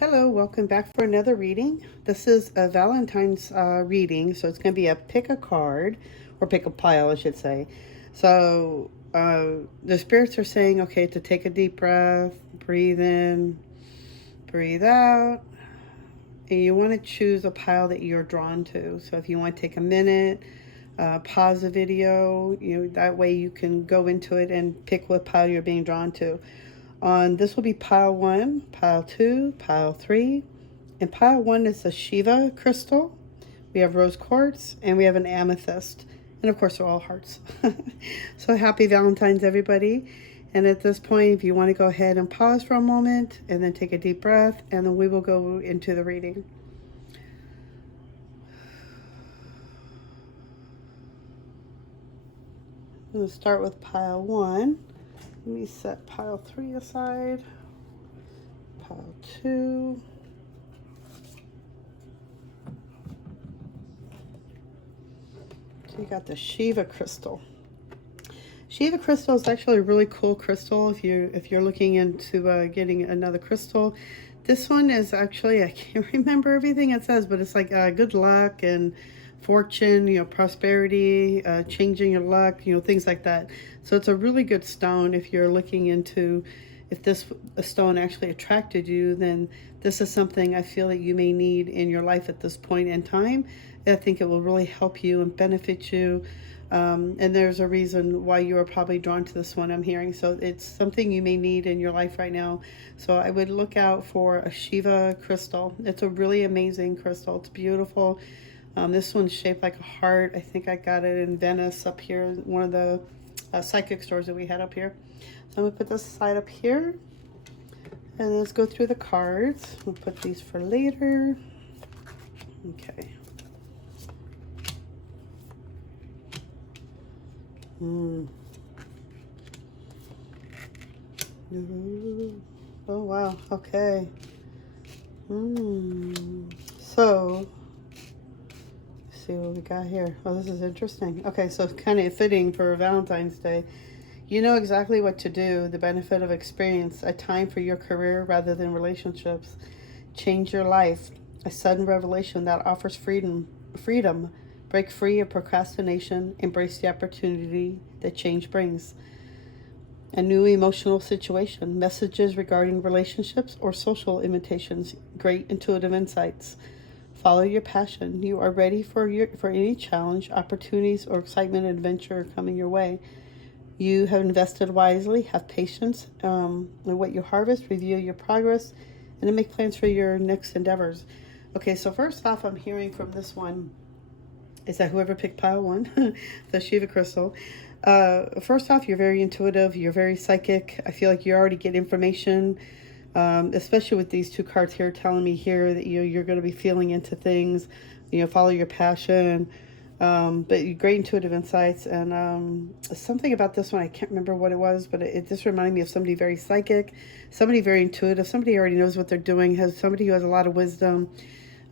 Hello, welcome back for another reading. This is a Valentine's reading, so it's going to be a pick a card, or pick a pile, I should say. So the spirits are saying, okay, to take a deep breath, breathe in, breathe out, and you want to choose a pile that you're drawn to. So if you want to take a minute, pause the video, that way you can go into it and pick what pile you're being drawn to. This will be pile 1, pile 2, pile 3, and pile 1 is a Shiva Crystal. We have rose quartz, and we have an amethyst, and of course they're all hearts. So happy Valentine's, everybody. And at this point, if you want to go ahead and pause for a moment, and then take a deep breath, and then we will go into the reading. I'm going to start with pile 1. Let me set pile 3 aside. Pile 2. So you got the Shiva Crystal. Shiva Crystal is actually a really cool crystal if you're looking into getting another crystal. This one is actually, I can't remember everything it says, but it's like good luck and fortune, prosperity, changing your luck, things like that. So it's a really good stone if you're looking into, if this stone actually attracted you, then this is something I feel that you may need in your life at this point in time. I think it will really help you and benefit you. And there's a reason why you are probably drawn to this one, I'm hearing. So it's something you may need in your life right now. So I would look out for a Shiva crystal. It's a really amazing crystal. It's beautiful. This one's shaped like a heart. I think I got it in Venice up here, one of the psychic stores that we had up here. So I'm going to put this side up here. And let's go through the cards. We'll put these for later. Okay. Oh, wow. Okay. So, let's see what we got here. Oh, this is interesting. Okay, so it's kind of fitting for Valentine's Day. You know exactly what to do. The benefit of experience. A time for your career rather than relationships. Change your life. A sudden revelation that offers freedom. Break free of procrastination. Embrace the opportunity that change brings. A new emotional situation, messages regarding relationships or social invitations, great intuitive insights. Follow your passion. You are ready for any challenge, opportunities, or excitement and adventure coming your way. You have invested wisely, have patience in what you harvest, review your progress, and then make plans for your next endeavors. Okay, so first off, I'm hearing from this one, is that whoever picked pile 1, the Shiva Crystal, first off, you're very intuitive, you're very psychic. I feel like you already get information, especially with these 2 cards here telling me here that you're going to be feeling into things, follow your passion, but great intuitive insights. And something about this one, I can't remember what it was, but it just reminded me of somebody very psychic, somebody very intuitive, somebody who already knows what they're doing, somebody who has a lot of wisdom,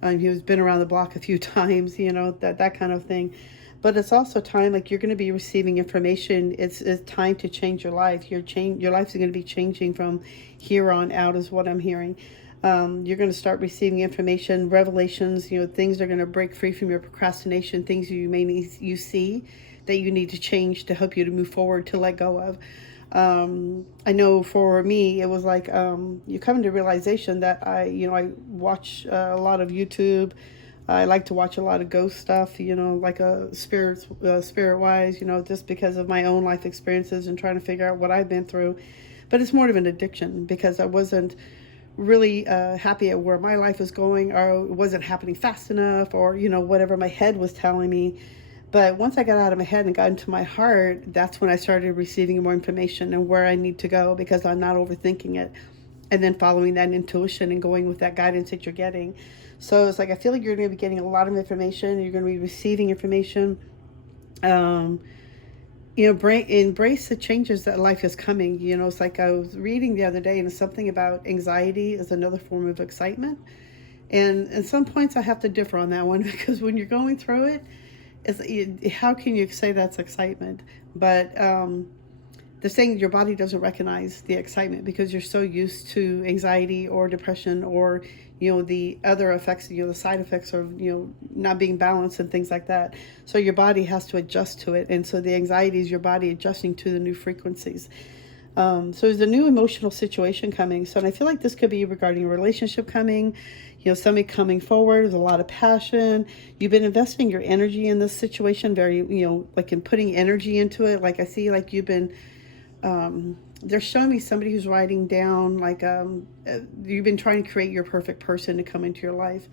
who's been around the block a few times, that kind of thing. But it's also time, like you're going to be receiving information. It's time to change your life. Your life is going to be changing from here on out, is what I'm hearing. You're going to start receiving information, revelations. Things are going to break free from your procrastination. Things you see that you need to change to help you to move forward, to let go of. I know for me, it was like you come to realization that I watch a lot of YouTube. I like to watch a lot of ghost stuff, like spirit-wise, just because of my own life experiences and trying to figure out what I've been through. But it's more of an addiction because I wasn't really happy at where my life was going, or it wasn't happening fast enough, or, whatever my head was telling me. But once I got out of my head and got into my heart, that's when I started receiving more information and where I need to go, because I'm not overthinking it. And then following that intuition and going with that guidance that you're getting. So it's like, I feel like you're going to be getting a lot of information. You're going to be receiving information. Embrace the changes that life is coming. It's like I was reading the other day, and it's something about anxiety is another form of excitement. And at some points I have to differ on that one, because when you're going through it, how can you say that's excitement? But they're saying your body doesn't recognize the excitement because you're so used to anxiety or depression or, you know, the other effects, you know, the side effects of, you know, not being balanced and things like that. So your body has to adjust to it. And so the anxiety is your body adjusting to the new frequencies. So there's a new emotional situation coming. So, and I feel like this could be regarding a relationship coming, you know, somebody coming forward. There's a lot of passion. You've been investing your energy in this situation, very, you know, like in putting energy into it. Like I see, like you've been, they're showing me somebody who's writing down, like, you've been trying to create your perfect person to come into your life,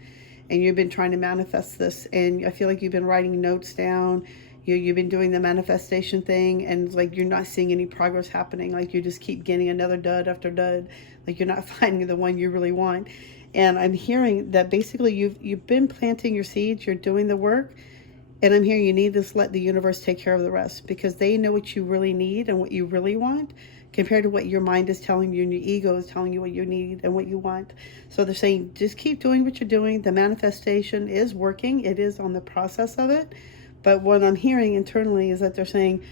and you've been trying to manifest this. And I feel like you've been writing notes down. You've been doing the manifestation thing, and like you're not seeing any progress happening. Like you just keep getting another dud after dud. Like you're not finding the one you really want. And I'm hearing that basically you've been planting your seeds, you're doing the work, and I'm hearing you need to let the universe take care of the rest, because they know what you really need and what you really want compared to what your mind is telling you and your ego is telling you what you need and what you want. So they're saying just keep doing what you're doing. The manifestation is working. It is on the process of it. But what I'm hearing internally is that they're saying,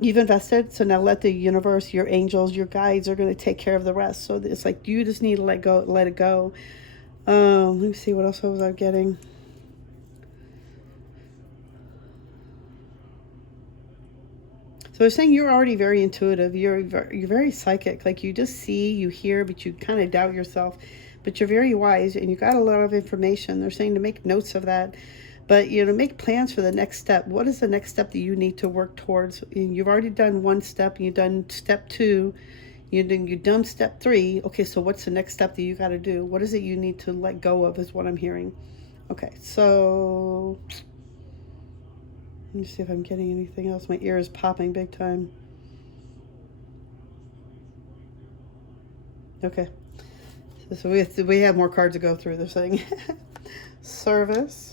you've invested, so now let the universe, your angels, your guides are going to take care of the rest. So it's like you just need to let it go. Let me see, what else was I getting? So they're saying you're already very intuitive. You're very psychic. Like you just see, you hear, but you kind of doubt yourself. But you're very wise, and you got a lot of information. They're saying to make notes of that. But, you know, make plans for the next step. What is the next step that you need to work towards? You've already done one step. You've done step 2. You've done step 3. Okay, so what's the next step that you got to do? What is it you need to let go of is what I'm hearing. Okay, so let me see if I'm getting anything else. My ear is popping big time. Okay, so we have more cards to go through. They're saying service.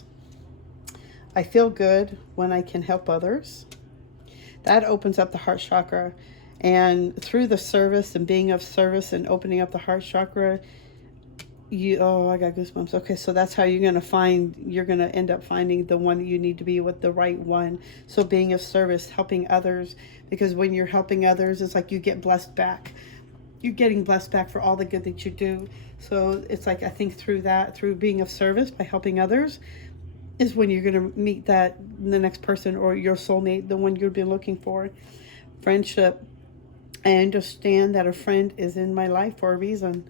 I feel good when I can help others. That opens up the heart chakra. And through the service and being of service and opening up the heart chakra, I got goosebumps. Okay, so that's how you're going to end up finding the one that you need to be with, the right one. So being of service, helping others, because when you're helping others, it's like you get blessed back. You're getting blessed back for all the good that you do. So it's like, I think through being of service, by helping others, is when you're going to meet the next person or your soulmate, the one you've been looking for. Friendship. I understand that a friend is in my life for a reason.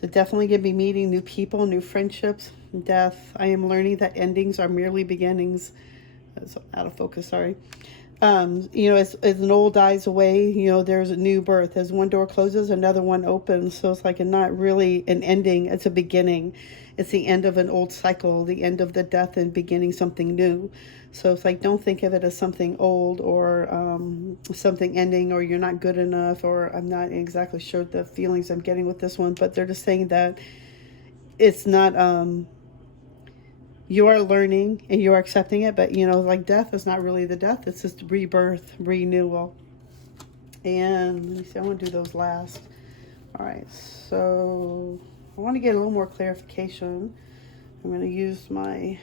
So definitely going to be meeting new people, new friendships. Death. I am learning that endings are merely beginnings. That's out of focus, sorry. You know, as an old dies away, you know, there's a new birth. As one door closes, another one opens. So it's like not really an ending, it's a beginning. It's the end of an old cycle, the end of the death and beginning something new. So it's like, don't think of it as something old or something ending, or you're not good enough, or I'm not exactly sure the feelings I'm getting with this one, but they're just saying that it's not, you are learning and you are accepting it, but you know, like death is not really the death. It's just rebirth, renewal. And let me see, I want to do those last. All right, so I want to get a little more clarification. I'm going to use my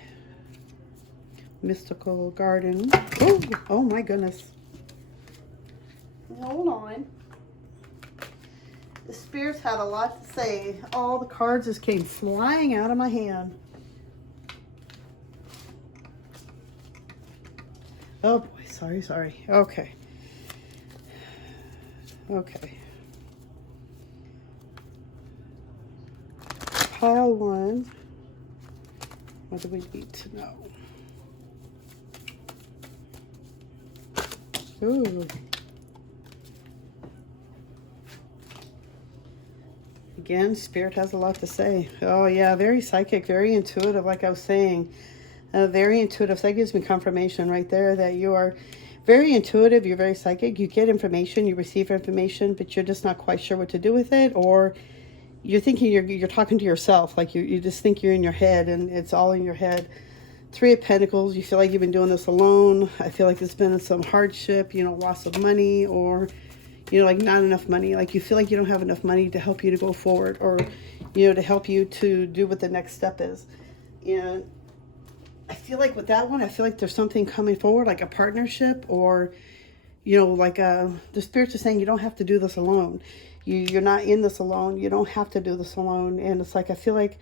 mystical garden. Oh my goodness. Hold on. The spirits have a lot to say. All the cards just came flying out of my hand. Oh boy, sorry. Okay. Pile 1. What do we need to know? Ooh. Again, Spirit has a lot to say. Oh yeah, very psychic, very intuitive, like I was saying. Very intuitive. So that gives me confirmation right there that you are very intuitive, you're very psychic. You get information, you receive information, but you're just not quite sure what to do with it, or you're thinking you're talking to yourself, like you just think you're in your head and it's all in your head. 3 of Pentacles, you feel like you've been doing this alone. I feel like there's been some hardship, you know, loss of money, or, you know, like not enough money. Like you feel like you don't have enough money to help you to go forward, or, you know, to help you to do what the next step is. And I feel like with that one, I feel like there's something coming forward, like a partnership, or you know, like the spirits are saying you don't have to do this alone. You're not in this alone. You don't have to do this alone. And it's like, I feel like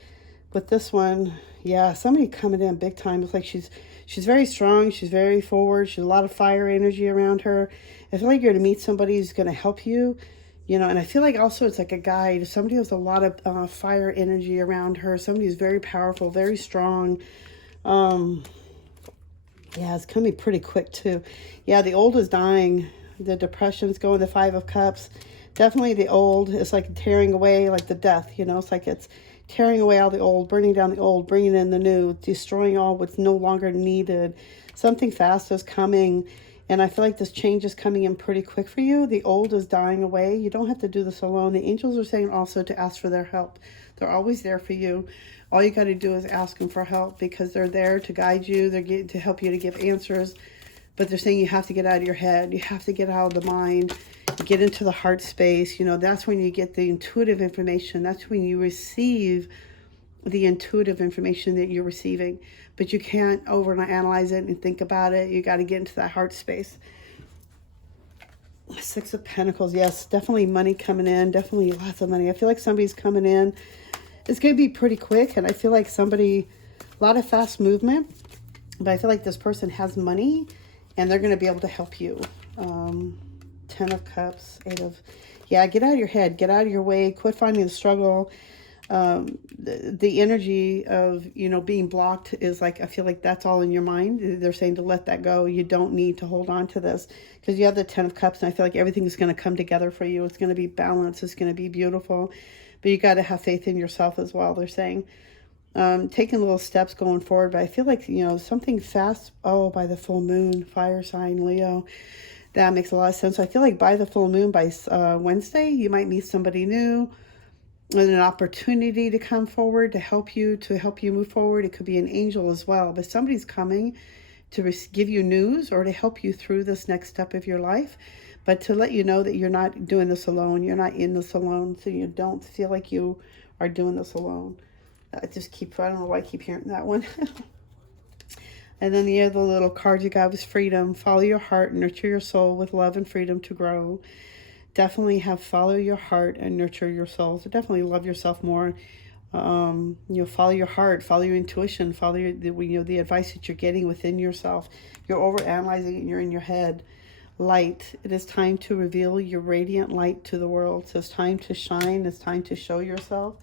with this one, yeah, somebody coming in big time. It's like she's very strong. She's very forward. She's a lot of fire energy around her. I feel like you're going to meet somebody who's going to help you, you know, and I feel like also it's like a guide. Somebody with a lot of fire energy around her. Somebody who's very powerful, very strong. Yeah, it's coming pretty quick too. Yeah, the old is dying. The depression's going, the Five of Cups. Definitely the old is like tearing away, like the death, you know. It's like it's tearing away all the old, burning down the old, bringing in the new, destroying all what's no longer needed. Something fast is coming, and I feel like this change is coming in pretty quick for you. The old is dying away. You don't have to do this alone. The angels are saying also to ask for their help. They're always there for you. All you got to do is ask them for help, because they're there to guide you. They're to help you to give answers. But they're saying you have to get out of your head. You have to get out of the mind. Get into the heart space. You know, that's when you get the intuitive information. That's when you receive the intuitive information that you're receiving. But you can't overanalyze it and think about it. You got to get into that heart space. Six of Pentacles. Yes, definitely money coming in. Definitely lots of money. I feel like somebody's coming in. It's going to be pretty quick. And I feel like somebody, a lot of fast movement. But I feel like this person has money and they're going to be able to help you. 10 of Cups, 8 of... Yeah, get out of your head. Get out of your way. Quit finding the struggle. The energy of, you know, being blocked is like, I feel like that's all in your mind. They're saying to let that go. You don't need to hold on to this, because you have the 10 of Cups, and I feel like everything is going to come together for you. It's going to be balanced. It's going to be beautiful. But you got to have faith in yourself as well, they're saying. Taking little steps going forward. But I feel like, you know, something fast. Oh, by the full moon, fire sign, Leo. That makes a lot of sense. I feel like by the full moon, by Wednesday, you might meet somebody new and an opportunity to come forward to help you move forward. It could be an angel as well, but somebody's coming to give you news or to help you through this next step of your life, but to let you know that you're not doing this alone. You're not in this alone, so you don't feel like you are doing this alone. I don't know why I keep hearing that one. And then the other little card you got was freedom. Follow your heart and nurture your soul with love and freedom to grow. Definitely have follow your heart and nurture your soul. So definitely love yourself more. You know, follow your heart, follow your intuition, follow the advice that you're getting within yourself. You're overanalyzing it and you're in your head. Light. It is time to reveal your radiant light to the world. So it's time to shine. It's time to show yourself.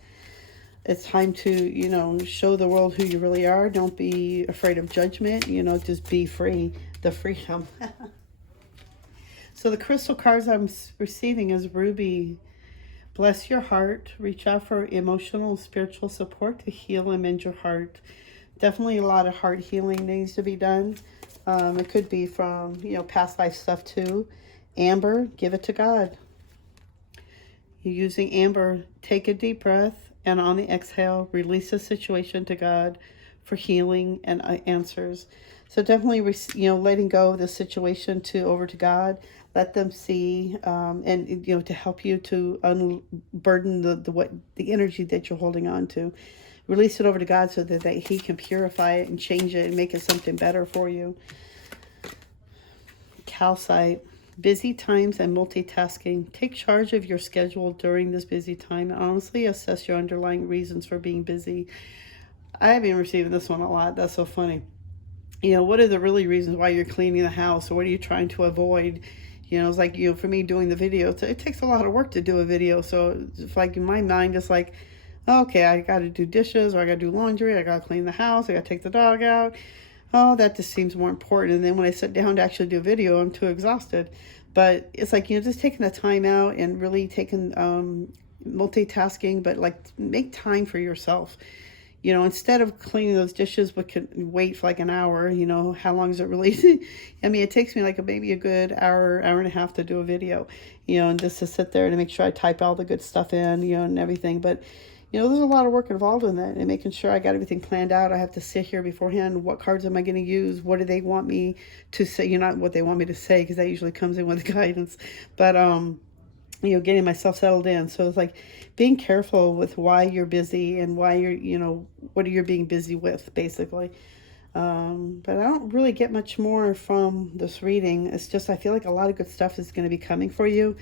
It's time to, you know, show the world who you really are. Don't be afraid of judgment. You know, just be free. The freedom. So the crystal cards I'm receiving is Ruby. Bless your heart. Reach out for emotional and spiritual support to heal and mend your heart. Definitely a lot of heart healing needs to be done. It could be from, you know, past life stuff too. Amber, give it to God. You're using amber. Take a deep breath. And on the exhale, release the situation to God for healing and answers. So definitely, you know, letting go of the situation over to God. Let them see, and you know, to help you to unburden the energy that you're holding on to. Release it over to God so that He can purify it and change it and make it something better for you. Calcite. Busy times and multitasking. Take charge of your schedule during this busy time and honestly assess your underlying reasons for being busy. I have been receiving this one a lot. That's so funny. You know, what are the really reasons why you're cleaning the house, or what are you trying to avoid? You know, it's like, you know, for me doing the video, it takes a lot of work to do a video. So it's like in my mind, it's like, okay, I got to do dishes, or I got to do laundry, I got to clean the house, I got to take the dog out. Oh, that just seems more important. And then when I sit down to actually do a video, I'm too exhausted. But it's like, you know, just taking the time out and really taking multitasking, but like make time for yourself. You know, instead of cleaning those dishes, but could wait for like an hour, you know, how long is it really? I mean, it takes me like maybe a good hour and a half to do a video, you know, and just to sit there and make sure I type all the good stuff in, you know, and everything. But you know, there's a lot of work involved in that and making sure I got everything planned out. I have to sit here beforehand. What cards am I going to use? What do they want me to say? You know, not what they want me to say, because that usually comes in with guidance. But, you know, getting myself settled in. So it's like being careful with why you're busy and why you're, you know, what are you being busy with, basically. But I don't really get much more from this reading. It's just I feel like a lot of good stuff is going to be coming for you.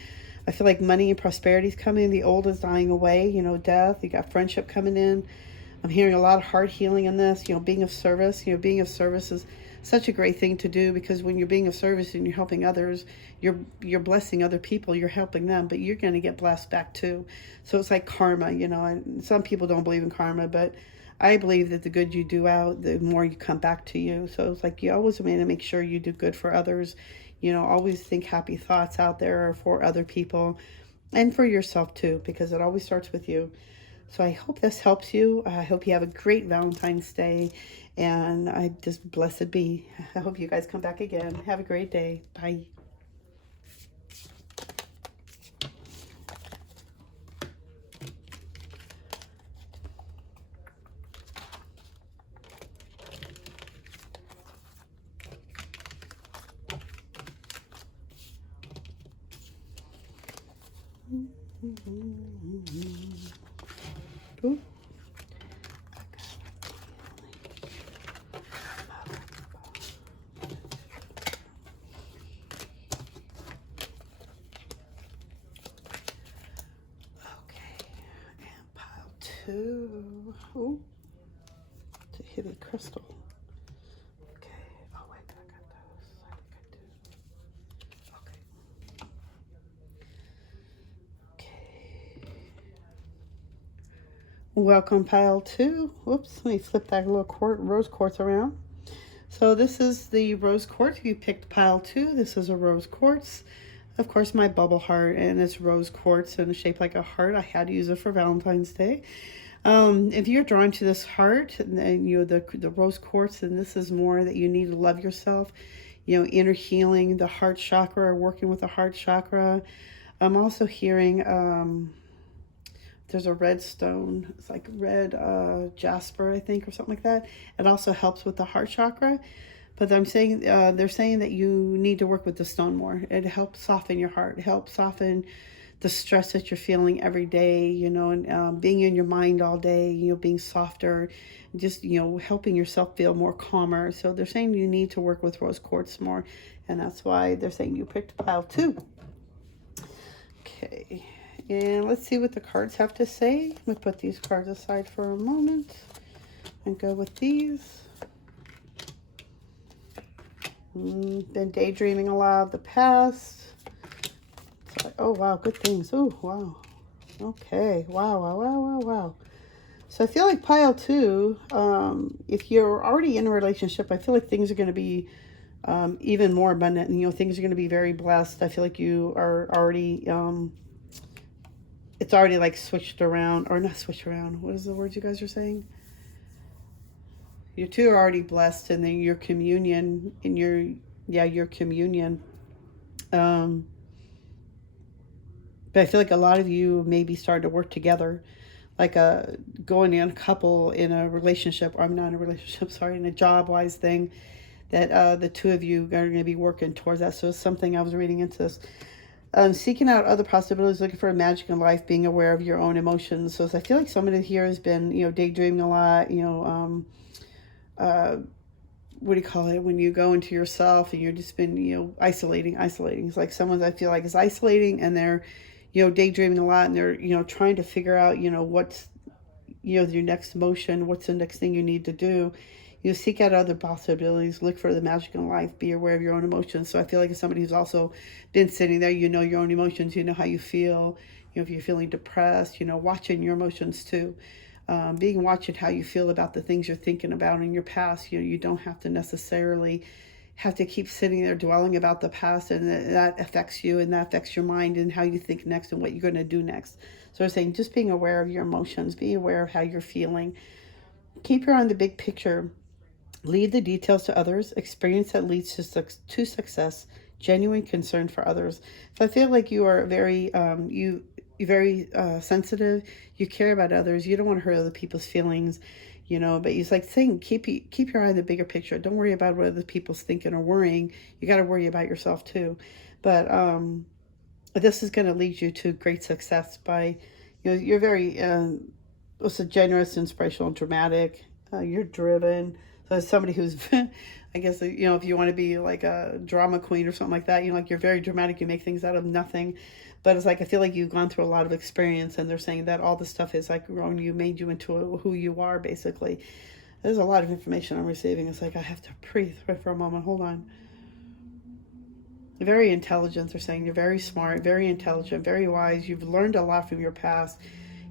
I feel like money and prosperity is coming. The old is dying away. You know, death. You got friendship coming in. I'm hearing a lot of heart healing in this. You know, being of service. You know, being of service is such a great thing to do, because when you're being of service and you're helping others, you're blessing other people. You're helping them, but you're going to get blessed back too. So it's like karma. You know, and some people don't believe in karma, but I believe that the good you do out, the more you come back to you. So it's like you always want to make sure you do good for others. You know, always think happy thoughts out there for other people and for yourself too, because it always starts with you. So I hope this helps you. I hope you have a great Valentine's Day, and I just blessed be. I hope you guys come back again. Have a great day. Bye. Ooh. Two. Ooh. It's a heavy crystal. Okay. Oh, wait, I got those. I think I do. Okay. Welcome, pile two. Whoops. Let me flip that little rose quartz around. So this is the rose quartz. If you picked pile two, this is a rose quartz. Of course, my bubble heart, and it's rose quartz and shaped like a heart. I had to use it for Valentine's Day. If you're drawn to this heart, and you know the rose quartz, and this is more that you need to love yourself. You know, inner healing, the heart chakra, working with the heart chakra. I'm also hearing there's a red stone. It's like red jasper, I think, or something like that. It also helps with the heart chakra. But I'm saying they're saying that you need to work with the stone more. It helps soften your heart. It helps soften the stress that you're feeling every day, you know, and being in your mind all day, you know, being softer, just, you know, helping yourself feel more calmer. So they're saying you need to work with rose quartz more. And that's why they're saying you picked pile two. Okay. And let's see what the cards have to say. Let me put these cards aside for a moment and go with these. Been daydreaming a lot of the past. Oh, wow, good things. Oh, wow. Okay, wow. So I feel like pile two, if you're already in a relationship, I feel like things are going to be even more abundant. You know, things are going to be very blessed. I feel like you are already, it's already like switched around, or not switched around. What is the word you guys are saying? You two are already blessed, and then your communion, your communion. But I feel like a lot of you maybe started to work together, like going in a couple in a relationship, or I'm not in a relationship, sorry, in a job-wise thing, that the two of you are going to be working towards that. So it's something I was reading into this. Seeking out other possibilities, looking for a magic in life, being aware of your own emotions. So I feel like somebody here has been, you know, daydreaming a lot, you know, what do you call it, when you go into yourself and you're just been, you know, isolating. It's like someone I feel like is isolating, and they're, you know, daydreaming a lot, and they're, you know, trying to figure out, you know, what's, you know, your next motion, what's the next thing you need to do. You seek out other possibilities, look for the magic in life, be aware of your own emotions. So I feel like as somebody who's also been sitting there, you know your own emotions, you know how you feel, you know, if you're feeling depressed, you know, watching your emotions too. Watching how you feel about the things you're thinking about in your past. You know, you don't have to necessarily have to keep sitting there dwelling about the past, and that affects you, and that affects your mind and how you think next and what you're going to do next. So I'm saying just being aware of your emotions, be aware of how you're feeling. Keep your eye on the big picture. Leave the details to others. Experience that leads to success. Genuine concern for others. So I feel like you are very you're very sensitive. You care about others. You don't want to hurt other people's feelings, you know. But it's like saying keep your eye on the bigger picture. Don't worry about what other people's thinking or worrying. You got to worry about yourself too. But this is going to lead you to great success by, you know, you're very also generous, inspirational, dramatic. You're driven. So as somebody who's, I guess, you know, if you want to be like a drama queen or something like that, you know, like you're very dramatic, you make things out of nothing. But it's like, I feel like you've gone through a lot of experience, and they're saying that all the stuff is like grown you, made you into who you are, basically. There's a lot of information I'm receiving. It's like, I have to breathe for a moment. Hold on. Very intelligent, they're saying. You're very smart, very intelligent, very wise. You've learned a lot from your past,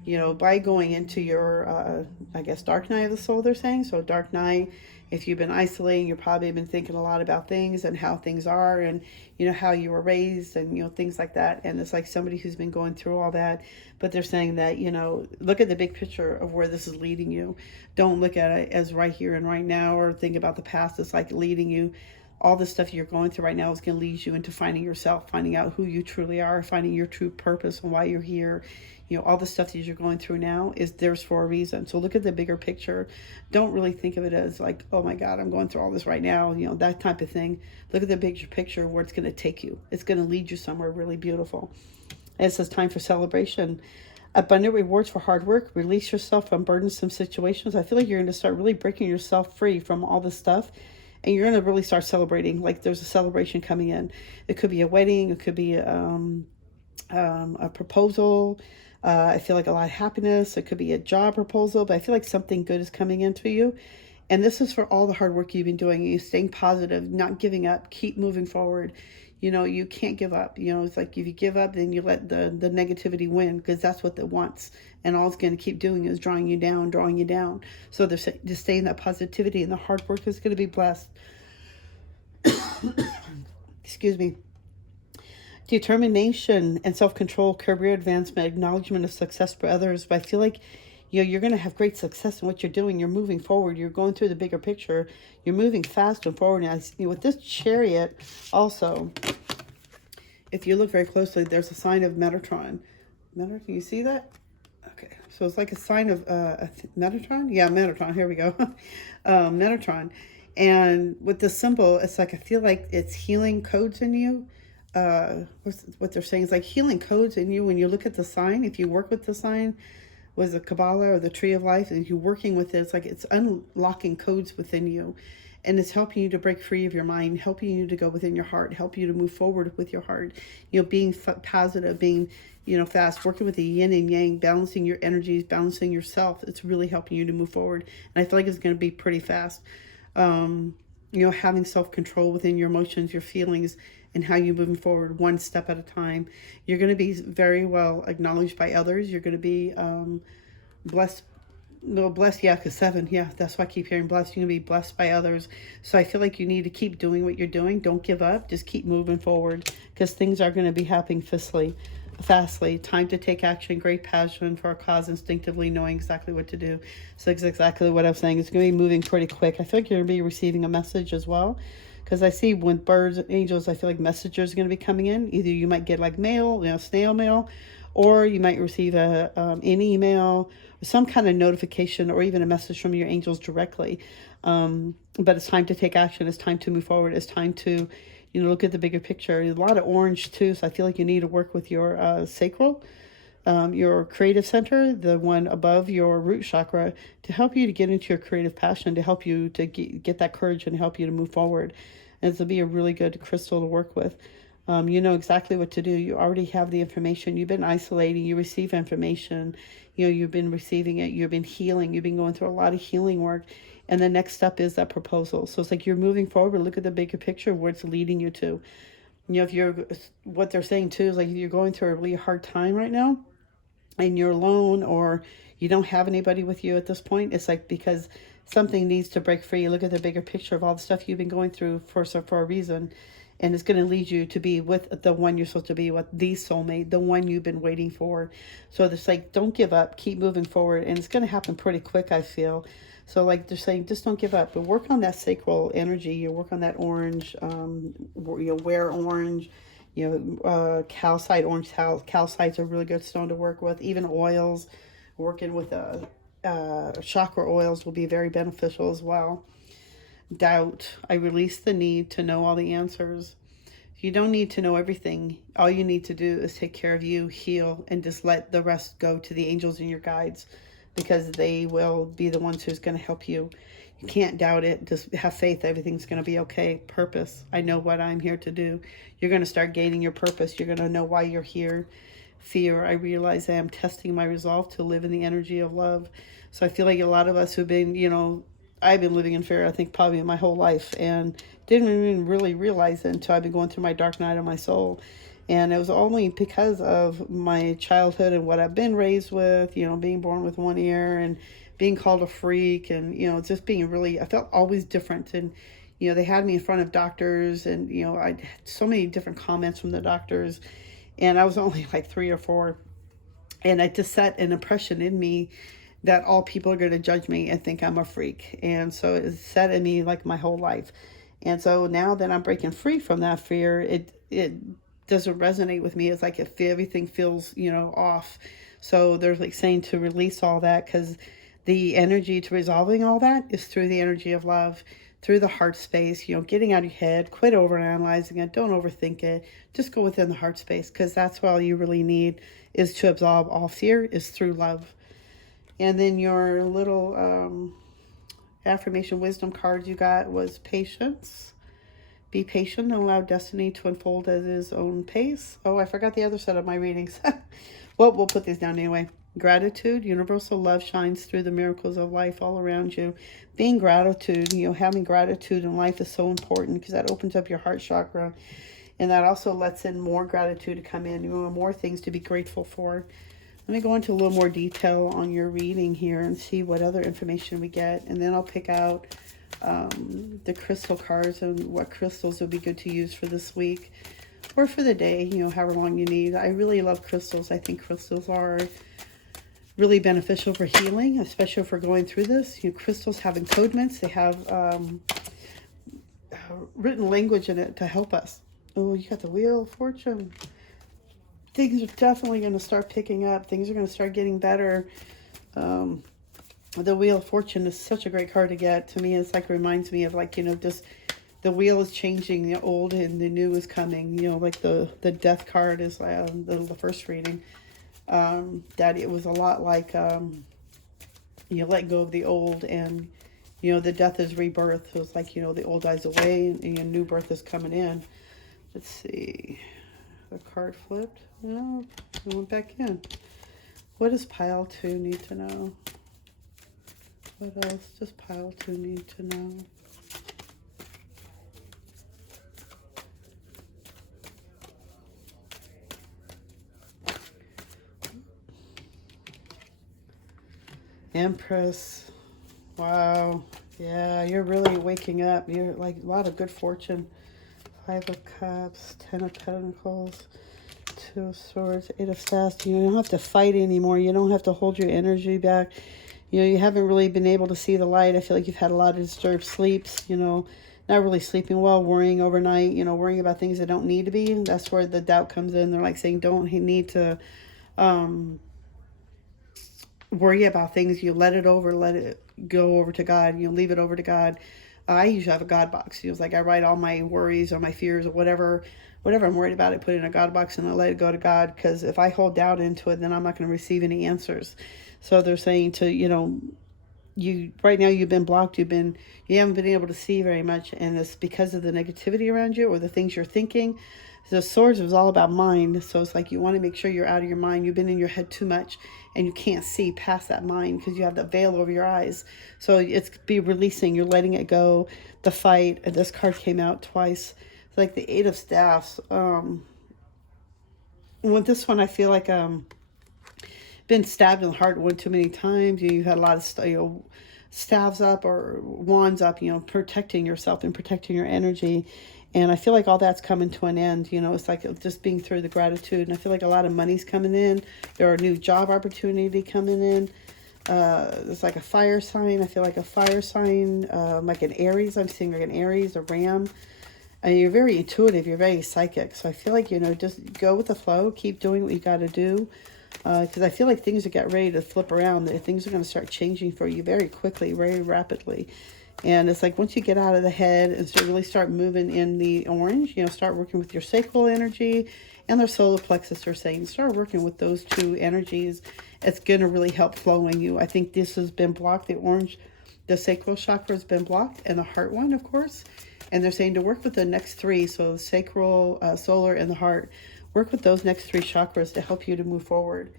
you know, by going into your, I guess, dark night of the soul, they're saying. So dark night, if you've been isolating, you've probably been thinking a lot about things and how things are, and, you know, how you were raised, and, you know, things like that. And it's like somebody who's been going through all that, but they're saying that, you know, look at the big picture of where this is leading you. Don't look at it as right here and right now, or think about the past. It's like leading you. All the stuff you're going through right now is going to lead you into finding yourself, finding out who you truly are, finding your true purpose and why you're here. You know, all the stuff that you're going through now is there's for a reason. So look at the bigger picture. Don't really think of it as like, oh my God, I'm going through all this right now, you know, that type of thing. Look at the bigger picture, where it's going to take you. It's going to lead you somewhere really beautiful. And it says time for celebration. Abundant rewards for hard work. Release yourself from burdensome situations. I feel like you're going to start really breaking yourself free from all this stuff. And you're going to really start celebrating. Like there's a celebration coming in. It could be a wedding. It could be a proposal. I feel like a lot of happiness. It could be a job proposal. But I feel like something good is coming into you. And this is for all the hard work you've been doing. You staying positive, not giving up, keep moving forward. You know, you can't give up. You know, it's like if you give up, then you let the negativity win, because that's what it wants. And all it's going to keep doing is drawing you down, drawing you down. So they're just staying that positivity, and the hard work is going to be blessed. Excuse me. Determination and self-control, career advancement, acknowledgement of success for others. But I feel like, you know, you're going to have great success in what you're doing. You're moving forward. You're going through the bigger picture. You're moving fast and forward. And you know, with this Chariot, also, if you look very closely, there's a sign of Metatron. Metatron, you see that? Okay, so it's like a sign of Metatron. Yeah, Metatron. Here we go. Metatron. And with the symbol, it's like I feel like it's healing codes in you. What they're saying is like healing codes in you when you look at the sign. If you work with the sign, was the Kabbalah or the Tree of Life, and you're working with it, it's like it's unlocking codes within you, and it's helping you to break free of your mind, helping you to go within your heart, help you to move forward with your heart. You know, being positive, being, you know, fast, working with the yin and yang, balancing your energies, balancing yourself. It's really helping you to move forward, and I feel like it's going to be pretty fast. You know, having self-control within your emotions, your feelings, and how you're moving forward one step at a time. You're going to be very well acknowledged by others. You're going to be blessed. No, blessed, yeah, because 7, yeah, that's why I keep hearing blessed. You're going to be blessed by others. So I feel like you need to keep doing what you're doing. Don't give up. Just keep moving forward, because things are going to be happening fastly. Time to take action, great passion for a cause, instinctively knowing exactly what to do. So it's exactly what I'm saying. It's going to be moving pretty quick. I feel like you're going to be receiving a message as well, because I see when birds and angels, I feel like messages are going to be coming in. Either you might get like mail, you know, snail mail, or you might receive an email, some kind of notification, or even a message from your angels directly. But it's time to take action. It's time to move forward. It's time to, you know, look at the bigger picture. A lot of orange too, so I feel like you need to work with your sacral, your creative center, the one above your root chakra, to help you to get into your creative passion, to help you to get that courage and help you to move forward. And it'll be a really good crystal to work with. You know exactly what to do. You already have the information. You've been isolating. You receive information. You know, you've been receiving it. You've been healing. You've been going through a lot of healing work. And the next step is that proposal. So it's like you're moving forward. Look at the bigger picture, where it's leading you to. You know, if you're, what they're saying too is like if you're going through a really hard time right now, and you're alone, or you don't have anybody with you at this point, it's like because something needs to break free. You look at the bigger picture of all the stuff you've been going through for a reason. And it's going to lead you to be with the one you're supposed to be with, the soulmate, the one you've been waiting for. So it's like, don't give up, keep moving forward. And it's going to happen pretty quick, I feel. So like they're saying, just don't give up, but work on that sacral energy. You work on that orange, you wear orange, calcite, orange calcite's a really good stone to work with. Even oils, working with chakra oils will be very beneficial as well. Doubt. I release the need to know all the answers. You don't need to know everything. All you need to do is take care of you, heal, and just let the rest go to the angels and your guides, because they will be the ones who's going to help you. You can't doubt it. Just have faith. Everything's going to be okay. Purpose. I know what I'm here to do. You're going to start gaining your purpose. You're going to know why you're here. Fear. I realize I am testing my resolve to live in the energy of love. So I feel like a lot of us who've been, I've been living in fear, I think probably my whole life, and didn't even really realize it until I've been going through my dark night of my soul. And it was only because of my childhood and what I've been raised with, being born with one ear and being called a freak and, just being really, I felt always different. And, they had me in front of doctors and, I had so many different comments from the doctors, and I was only like 3 or 4. And it just set an impression in me that all people are going to judge me and think I'm a freak. And so it set in me like my whole life. And so now that I'm breaking free from that fear, it doesn't resonate with me. It's like if everything feels, off. So there's like saying to release all that, because the energy to resolving all that is through the energy of love, through the heart space, getting out of your head, quit overanalyzing it, don't overthink it, just go within the heart space, because that's what all you really need is to absolve all fear is through love. And then your little affirmation wisdom card you got was patience. Be patient and allow destiny to unfold at its own pace. Oh, I forgot the other set of my readings. Well, we'll put these down anyway. Gratitude. Universal love shines through the miracles of life all around you. Being gratitude, having gratitude in life is so important, because that opens up your heart chakra. And that also lets in more gratitude to come in, more things to be grateful for. Let me go into a little more detail on your reading here and see what other information we get. And then I'll pick out the crystal cards and what crystals would be good to use for this week or for the day, however long you need. I really love crystals. I think crystals are really beneficial for healing, especially for going through this. Crystals have encodements. They have written language in it to help us. Oh, you got the Wheel of Fortune. Things are definitely going to start picking up. Things are going to start getting better. The Wheel of Fortune is such a great card to get. To me, it's like reminds me of just the wheel is changing, the old and the new is coming. Like the Death card is the first reading. That it was a lot like you let go of the old, and the death is rebirth. So it's like the old dies away and a new birth is coming in. Let's see. The card flipped. No, it went back in. What does pile 2 need to know? What else does pile 2 need to know? Empress. Wow. Yeah, you're really waking up. You're like a lot of good fortune. 5 of Cups, 10 of Pentacles, 2 of Swords, 8 of Staffs. You don't have to fight anymore. You don't have to hold your energy back. You haven't really been able to see the light. I feel like you've had a lot of disturbed sleeps, not really sleeping well, worrying overnight, worrying about things that don't need to be. That's where the doubt comes in. They're like saying, don't need to worry about things. You let it go over to God. Leave it over to God. I usually have a God box. It's like I write all my worries or my fears or whatever I'm worried about, I put it in a God box and I let it go to God, because if I hold doubt into it, then I'm not going to receive any answers. So they're saying to, you right now you've been blocked, you haven't been able to see very much, and it's because of the negativity around you or the things you're thinking. The Swords is all about mind, so it's like you want to make sure you're out of your mind. You've been in your head too much, and you can't see past that mind because you have the veil over your eyes. So it's be releasing. You're letting it go. The fight. And this card came out twice. It's like the 8 of Staffs. With this one, I feel like been stabbed in the heart one too many times. You had a lot of staves up or wands up. Protecting yourself and protecting your energy. And I feel like all that's coming to an end. It's like just being through the gratitude. And I feel like a lot of money's coming in. There are new job opportunity coming in. It's like a fire sign. I feel like a fire sign, like an Aries. I'm seeing like an Aries, a Ram. And you're very intuitive. You're very psychic. So I feel like, just go with the flow. Keep doing what you got to do. Because I feel like things are getting ready to flip around. Things are going to start changing for you very quickly, very rapidly. And it's like once you get out of the head and really start moving in the orange, start working with your sacral energy and their solar plexus. They're saying start working with those 2 energies. It's going to really help flowing you. I think this has been blocked. The orange The sacral chakra has been blocked, and the heart one, of course. And they're saying to work with the next three, so sacral, solar, and the heart. Work with those next three chakras to help you to move forward.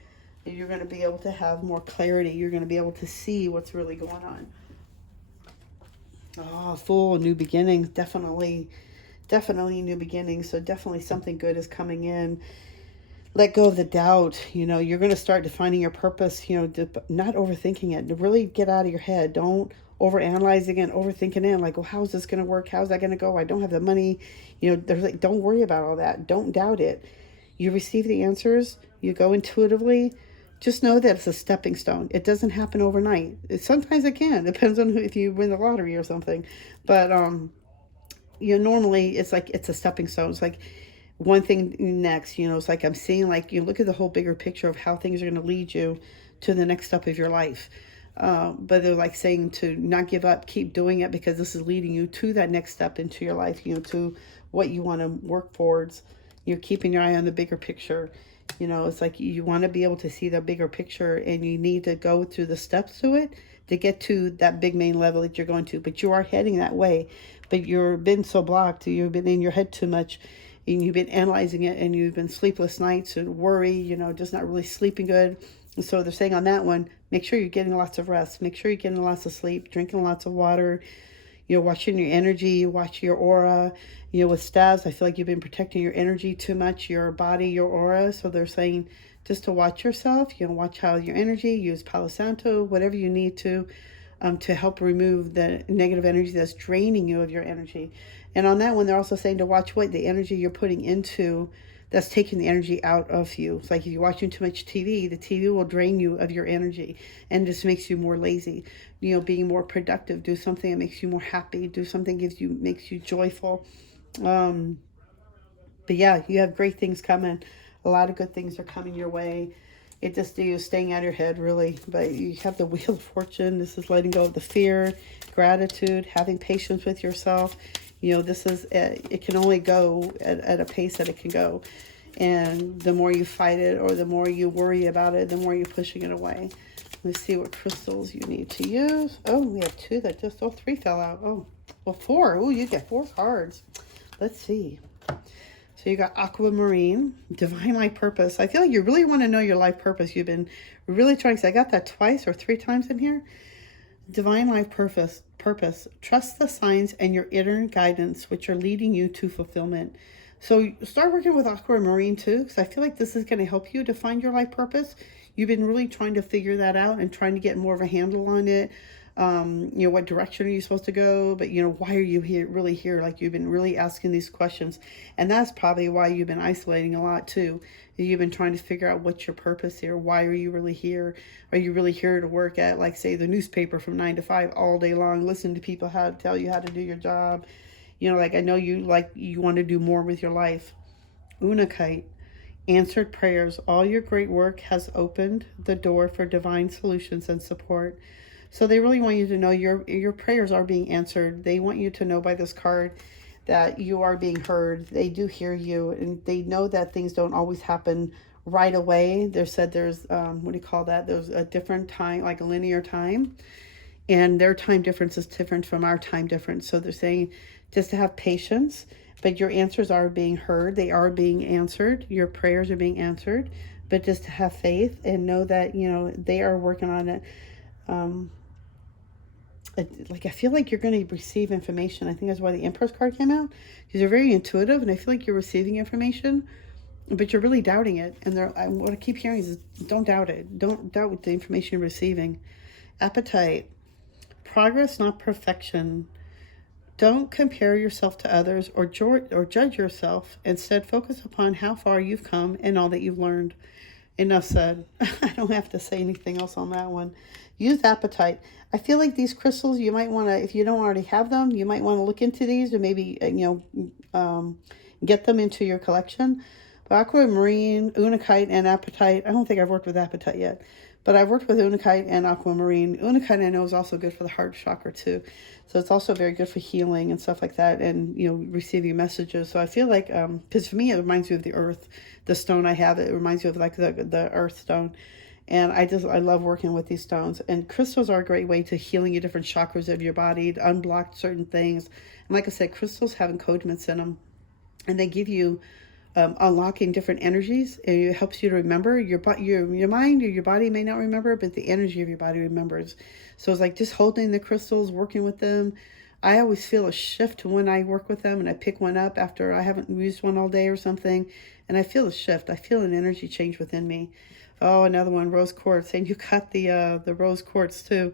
You're going to be able to have more clarity. You're going to be able to see what's really going on. Oh, full new beginnings. Definitely new beginnings. So definitely something good is coming in. Let go of the doubt. You know, you're going to start defining your purpose, you know, not overthinking it. To really get out of your head. Don't overanalyzing it, overthinking it. Like, well, how's this going to work? How's that going to go? I don't have the money. You know, there's like, don't worry about all that. Don't doubt it. You receive the answers. You go intuitively. Just know that it's a stepping stone. It doesn't happen overnight. Sometimes it can. Depends on if you win the lottery or something. But, you know, normally it's like it's a stepping stone. It's like one thing next, you know, it's like I'm seeing, like, you look at the whole bigger picture of how things are going to lead you to the next step of your life. But they're like saying to not give up, keep doing it, because this is leading you to that next step into your life, you know, to what you want to work towards. You're keeping your eye on the bigger picture. You know, it's like you want to be able to see the bigger picture, and you need to go through the steps to it to get to that big main level that you're going to. But you are heading that way, but you've been so blocked, you've been in your head too much, and you've been analyzing it, and you've been sleepless nights and worry, you know, just not really sleeping good. And so they're saying on that one, make sure you're getting lots of rest, make sure you're getting lots of sleep, drinking lots of water, you know, watching your energy, watch your aura. You know, with staves, I feel like you've been protecting your energy too much, your body, your aura. So they're saying just to watch yourself, you know, watch how your energy, use Palo Santo, whatever you need to help remove the negative energy that's draining you of your energy. And on that one, they're also saying to watch what the energy you're putting into that's taking the energy out of you. It's like if you're watching too much TV, the TV will drain you of your energy and just makes you more lazy. You know, being more productive, do something that makes you more happy, do something makes you joyful. But yeah, you have great things coming. A lot of good things are coming your way. It just is staying out of your head, really. But you have the Wheel of Fortune. This is letting go of the fear, gratitude, having patience with yourself. You know, this is, it can only go at a pace that it can go. And the more you fight it, or the more you worry about it, the more you're pushing it away. Let's see what crystals you need to use. Oh, we have two that just, oh, three fell out. Oh, well, four. Oh, you get 4 cards. Let's see. So you got Aquamarine, Divine Life Purpose. I feel like you really want to know your life purpose. You've been really trying. So I got that twice or 3 times in here. Divine Life Purpose. Trust the signs and your inner guidance, which are leading you to fulfillment. So start working with Aquamarine too, because I feel like this is going to help you to find your life purpose. You've been really trying to figure that out and trying to get more of a handle on it. You know, what direction are you supposed to go? But, you know, why are you really here? Like, you've been really asking these questions. And that's probably why you've been isolating a lot too. You've been trying to figure out what's your purpose here. Why are you really here? Are you really here to work at, like, say, the newspaper from 9 to 5 all day long, listen to people tell you how to do your job? You know, like, I know you want to do more with your life. Unakite. Answered prayers. All your great work has opened the door for divine solutions and support. So they really want you to know your prayers are being answered. They want you to know by this card that you are being heard. They do hear you, and they know that things don't always happen right away. They said there's, what do you call that? There's a different time, like a linear time, and their time difference is different from our time difference. So they're saying just to have patience, but your answers are being heard. They are being answered. Your prayers are being answered, but just to have faith and know that, you know, they are working on it. Like, I feel like you're going to receive information. I think that's why the Empress card came out, because you're very intuitive, and I feel like you're receiving information, but you're really doubting it. And what I keep hearing is don't doubt it. Don't doubt the information you're receiving. Appetite. Progress, not perfection. Don't compare yourself to others or judge yourself. Instead, focus upon how far you've come and all that you've learned. Enough said. I don't have to say anything else on that one. Use appetite. I feel like these crystals, you might want to, if you don't already have them, you might want to look into these, or maybe, get them into your collection. But Aquamarine, Unakite, and Appetite. I don't think I've worked with Appetite yet, but I've worked with Unakite and Aquamarine. Unakite, I know, is also good for the heart chakra too. So it's also very good for healing and stuff like that, and, you know, receiving messages. So I feel like, because for me, it reminds me of the earth, the stone I have. It reminds me of like the earth stone. And I love working with these stones. And crystals are a great way to healing your different chakras of your body, to unblock certain things. And like I said, crystals have encodements in them, and they give you unlocking different energies. It helps you to remember. Your mind or your body may not remember, but the energy of your body remembers. So it's like just holding the crystals, working with them. I always feel a shift when I work with them, and I pick one up after I haven't used one all day or something, and I feel a shift. I feel an energy change within me. Oh, another one, rose quartz, and you got the rose quartz too.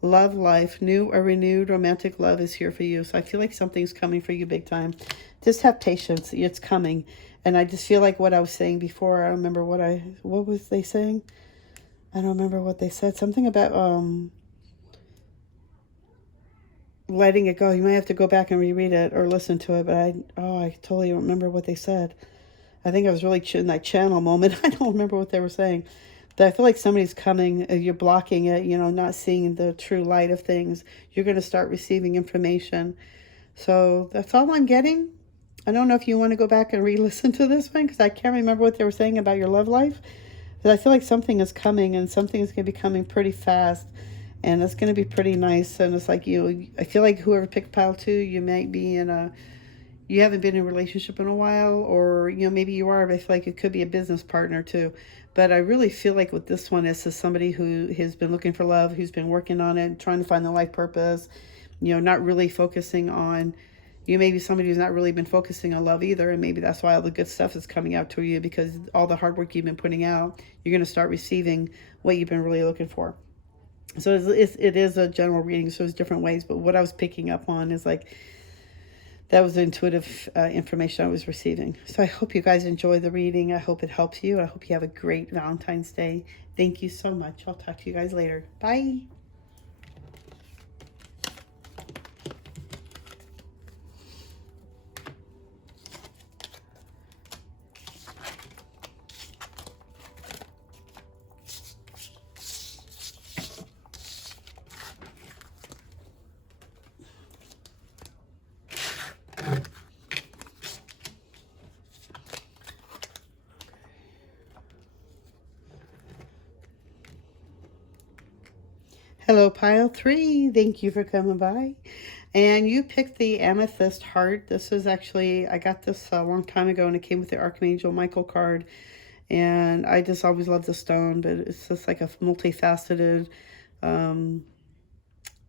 Love life, new or renewed romantic love is here for you. So I feel like something's coming for you big time. Just have patience. It's coming. And I just feel like what I was saying before. I don't remember what was they saying? I don't remember what they said. Something about letting it go. You might have to go back and reread it or listen to it. But I totally don't remember what they said. I think I was really in that channel moment. I don't remember what they were saying. But I feel like somebody's coming. You're blocking it, not seeing the true light of things. You're going to start receiving information. So that's all I'm getting. I don't know if you want to go back and re-listen to this one, because I can't remember what they were saying about your love life. But I feel like something is coming, and something is going to be coming pretty fast. And it's going to be pretty nice. And it's like I feel like whoever picked pile 2, you might be you haven't been in a relationship in a while, or, maybe you are, but I feel like it could be a business partner too. But I really feel like with this one, is somebody who has been looking for love, who's been working on it, trying to find the life purpose, not really focusing on, maybe somebody who's not really been focusing on love either. And maybe that's why all the good stuff is coming out to you, because all the hard work you've been putting out, you're going to start receiving what you've been really looking for. So it is a general reading, so there's different ways. But what I was picking up on is like, that was the intuitive information I was receiving. So I hope you guys enjoy the reading. I hope it helps you. I hope you have a great Valentine's Day. Thank you so much. I'll talk to you guys later. Bye. Hello, pile 3. Thank you for coming by. And you picked the Amethyst heart. This is actually, I got this a long time ago, and it came with the Archangel Michael card. And I just always loved the stone, but it's just like a multifaceted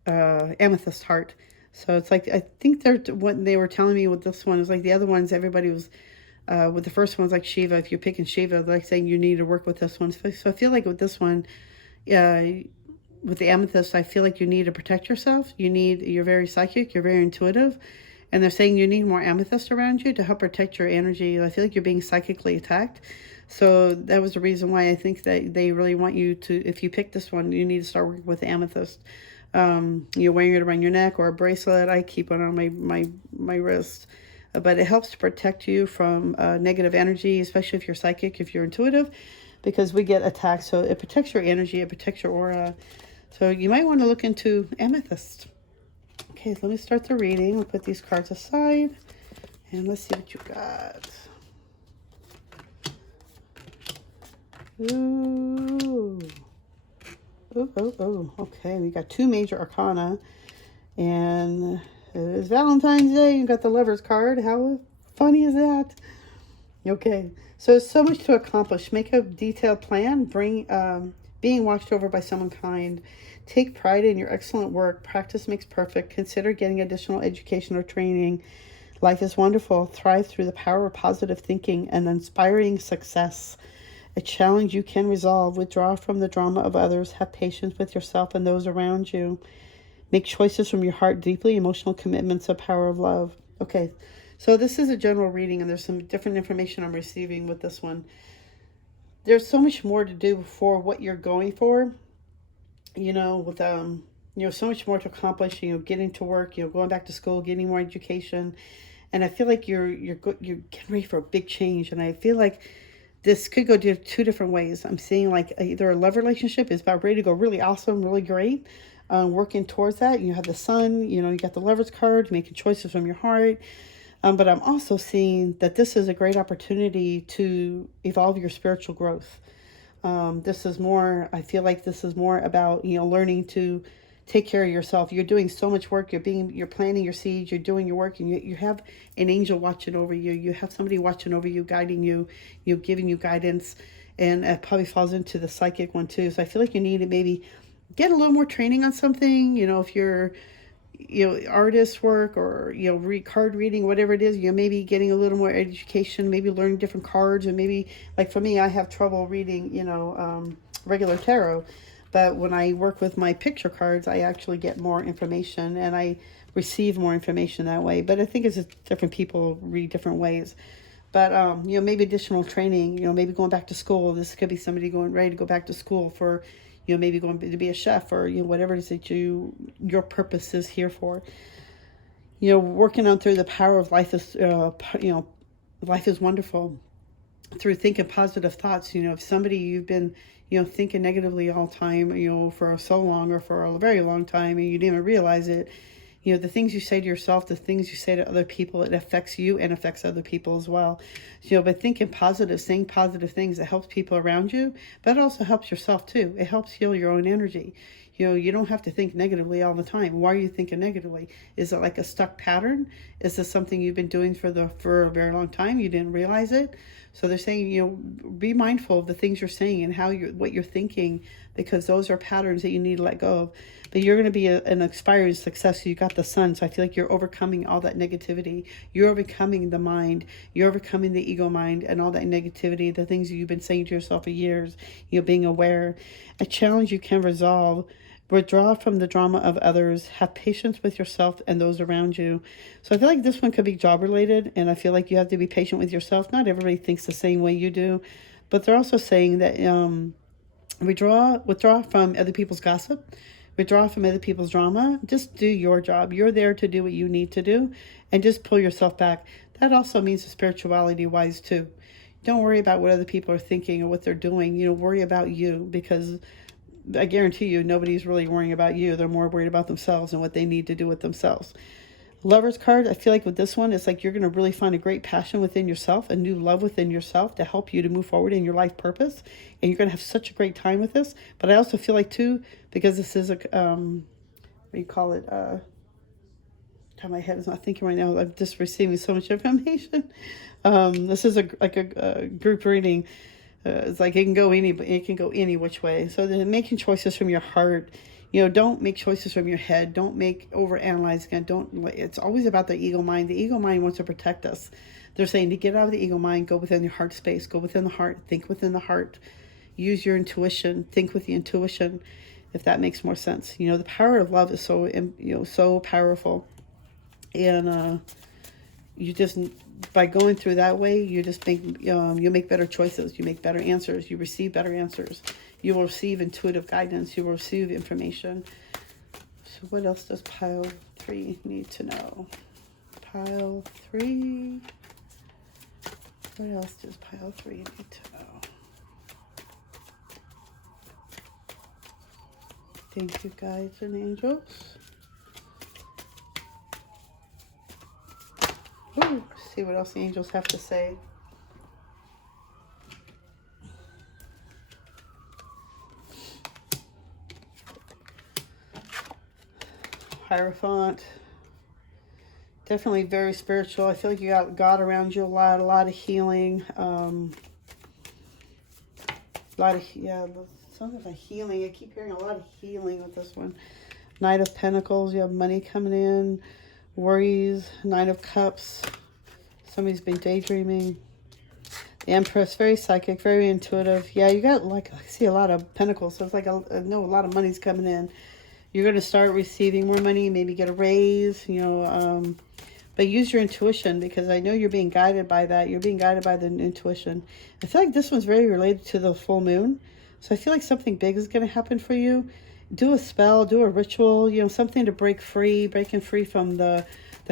amethyst heart. So it's like, I think what they were telling me with this one is like the other ones, everybody was, with the first one's like Shiva. If you're picking Shiva, like saying you need to work with this one. So I feel like with this one, with the amethyst, I feel like you need to protect yourself. You're very psychic, you're very intuitive. And they're saying you need more amethyst around you to help protect your energy. I feel like you're being psychically attacked. So that was the reason why I think that they really want you to, if you pick this one, you need to start working with the amethyst. You're wearing it around your neck or a bracelet. I keep it on my wrist. But it helps to protect you from negative energy, especially if you're psychic, if you're intuitive, because we get attacked. So it protects your energy, it protects your aura. So you might want to look into amethyst. Okay, so let me start the reading. We'll put these cards aside, and let's see what you got. Ooh. Oh. Okay, we got 2 major arcana. And it is Valentine's Day. You got the Lover's card. How funny is that? Okay, so there's so much to accomplish. Make a detailed plan. Being watched over by someone kind. Take pride in your excellent work. Practice makes perfect. Consider getting additional education or training. Life is wonderful. Thrive through the power of positive thinking and inspiring success. A challenge you can resolve. Withdraw from the drama of others. Have patience with yourself and those around you. Make choices from your heart deeply. Emotional commitments, the power of love. Okay, so this is a general reading, and there's some different information I'm receiving with this one. There's so much more to do for what you're going for, with, so much more to accomplish, getting to work, going back to school, getting more education. And I feel like you're getting ready for a big change. And I feel like this could go 2 different ways. I'm seeing like either a love relationship is about ready to go really awesome, really great, working towards that. You have the sun, you got the Lover's card, making choices from your heart. But I'm also seeing that this is a great opportunity to evolve your spiritual growth. This is more, I feel like this is more about, you know, learning to take care of yourself. You're doing so much work. You're planting your seeds. You're doing your work, and you have an angel watching over you. You have somebody watching over you, guiding you, you know, giving you guidance. And it probably falls into the psychic one too. So I feel like you need to maybe get a little more training on something. You know, if you're, you know, artist work, or, you know, card reading, whatever it is, you know, maybe getting a little more education, maybe learning different cards. And maybe, like for me, I have trouble reading, you know, regular tarot, but when I work with my picture cards, I actually get more information, and I receive more information that way. But I think it's just different people read different ways. But you know, maybe additional training, you know, maybe going back to school. This could be somebody going ready to go back to school for, you know, maybe going to be a chef, or, you know, whatever it is that your purpose is here for. You know, working on through the power of life is, you know, life is wonderful. Through thinking positive thoughts. You know, if somebody you've been, you know, thinking negatively all the time, you know, for so long, or for a very long time, and you didn't even realize it, you know, the things you say to yourself, the things you say to other people, it affects you and affects other people as well. You know, but thinking positive, saying positive things, it helps people around you, but it also helps yourself too. It helps heal your own energy. You know, you don't have to think negatively all the time. Why are you thinking negatively? Is it like a stuck pattern? Is this something you've been doing for a very long time? You didn't realize it? So they're saying, you know, be mindful of the things you're saying and what you're thinking, because those are patterns that you need to let go of. But you're going to be an aspiring success. So you got the sun. So I feel like you're overcoming all that negativity. You're overcoming the mind. You're overcoming the ego mind and all that negativity, the things you've been saying to yourself for years, you know, being aware. A challenge you can resolve. Withdraw from the drama of others. Have patience with yourself and those around you. So I feel like this one could be job related, and I feel like you have to be patient with yourself. Not everybody thinks the same way you do, but they're also saying that withdraw from other people's gossip, withdraw from other people's drama. Just do your job. You're there to do what you need to do, and just pull yourself back. That also means spirituality wise too. Don't worry about what other people are thinking or what they're doing. You know, worry about you, because I guarantee you nobody's really worrying about you. They're more worried about themselves and what they need to do with themselves. Lover's card, I feel like with this one, it's like you're going to really find a great passion within yourself, a new love within yourself to help you to move forward in your life purpose. And you're going to have such a great time with this. But I also feel like too, because this is a, what do you call it? My head is not thinking right now. I'm just receiving so much information. This is a group reading. It's like it can go any which way. So then making choices from your heart. You know, don't make choices from your head. Don't make overanalyzing it. It's always about the ego mind. The ego mind wants to protect us. They're saying to get out of the ego mind, go within your heart space, go within the heart, think within the heart, use your intuition, think with the intuition, if that makes more sense. You know, the power of love is so, you know, so powerful. And you just, by going through that way, you just make, you make better choices. You make better answers. You receive better answers. You will receive intuitive guidance. You will receive information. So what else does pile 3 need to know? Pile 3. What else does pile 3 need to know? Thank you, guides and angels. Ooh, see what else the angels have to say. Hierophant. Definitely very spiritual. I feel like you got God around you a lot of healing. Something about healing. I keep hearing a lot of healing with this one. Knight of Pentacles. You have money coming in. Worries. Knight of Cups. Somebody's been daydreaming. The Empress. Very psychic. Very intuitive. Yeah, you got like, I see a lot of pentacles. So it's like, I know a lot of money's coming in. You're going to start receiving more money, maybe get a raise, you know, but use your intuition, because I know you're being guided by that. You're being guided by the intuition. I feel like this one's very related to the full moon. So I feel like something big is going to happen for you. Do a spell, do a ritual, you know, something to breaking free from the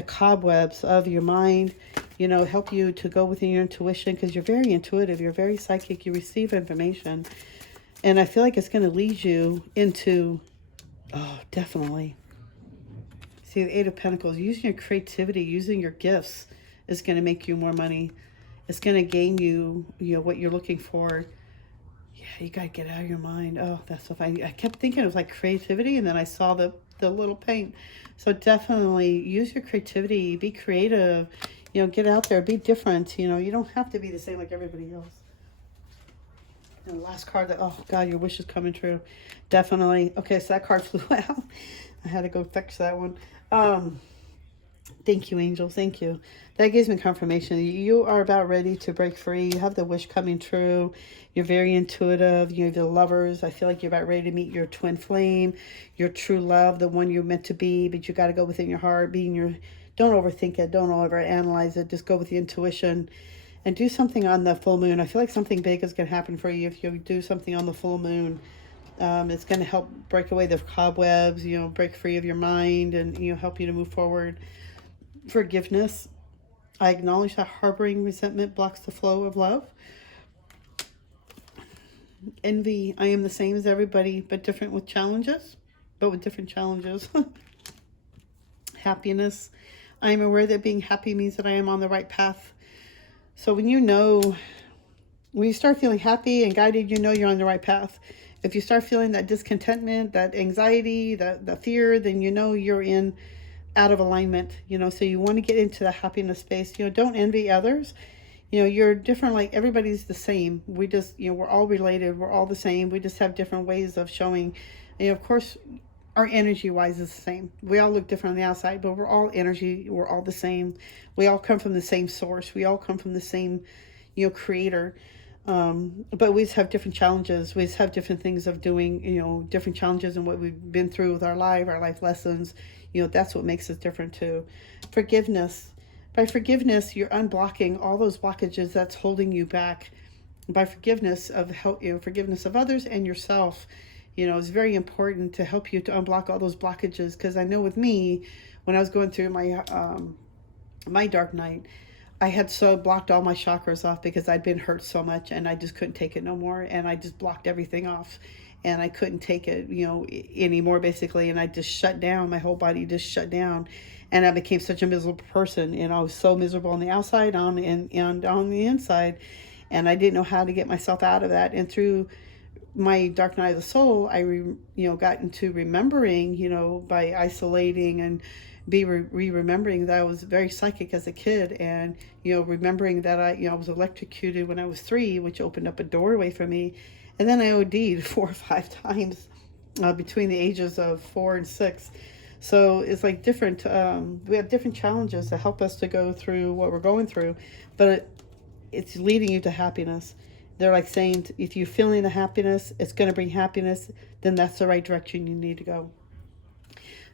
cobwebs of your mind, you know, help you to go within your intuition, because you're very intuitive. You're very psychic. You receive information. And I feel like it's going to lead you into... Oh, definitely. See, the 8 of Pentacles, using your creativity, using your gifts is going to make you more money. It's going to gain you, you know, what you're looking for. Yeah, You got to get out of your mind. Oh, that's so funny. I kept thinking it was like creativity, and then I saw the little paint. So definitely use your creativity. Be creative. Get out there. Be different. You don't have to be the same like everybody else. And the last card that, oh God, your wish is coming true. Definitely. Okay, so that card flew out. I had to go fix that one. Thank you, angels. Thank you. That gives me confirmation. You are about ready to break free. You have the wish coming true. You're very intuitive. You're the lovers. I feel like you're about ready to meet your twin flame, your true love, the one you're meant to be. But you got to go within your heart. Don't overthink it. Don't overanalyze it. Just go with the intuition and do something on the full moon. I feel like something big is going to happen for you if you do something on the full moon. It's going to help break away the cobwebs, break free of your mind and, help you to move forward. Forgiveness. I acknowledge that harboring resentment blocks the flow of love. Envy. I am the same as everybody, but different with challenges. Happiness. I am aware that being happy means that I am on the right path. So when you start feeling happy and guided, you're on the right path. If you start feeling that discontentment, that anxiety, that fear, then you're out of alignment, so you want to get into the happiness space. Don't envy others. You're different, like everybody's the same. We just, we're all related. We're all the same. We just have different ways of showing. Of course, our energy wise is the same. We all look different on the outside, but we're all energy. We're all the same. We all come from the same source. We all come from the same, creator. But we just have different challenges. We just have different things of doing, different challenges and what we've been through with our life lessons. That's what makes us different too. Forgiveness. By forgiveness, you're unblocking all those blockages that's holding you back. By forgiveness of forgiveness of others and yourself, it's very important to help you to unblock all those blockages. Because I know with me, when I was going through my dark night, I had so blocked all my chakras off because I'd been hurt so much and I just couldn't take it no more. And I just blocked everything off and I couldn't take it, anymore basically. And I just shut down. My whole body just shut down. And I became such a miserable person. And I was so miserable on the outside and on the inside. And I didn't know how to get myself out of that. And through my dark night of the soul, I got into remembering, by isolating and remembering that I was very psychic as a kid, and remembering that I was electrocuted when I was 3, which opened up a doorway for me. And then I OD'd 4 or 5 times between the ages of 4 and 6. So it's like different. We have different challenges to help us to go through what we're going through, but it's leading you to happiness. They're like saying, if you're feeling the happiness, it's going to bring happiness, then that's the right direction you need to go.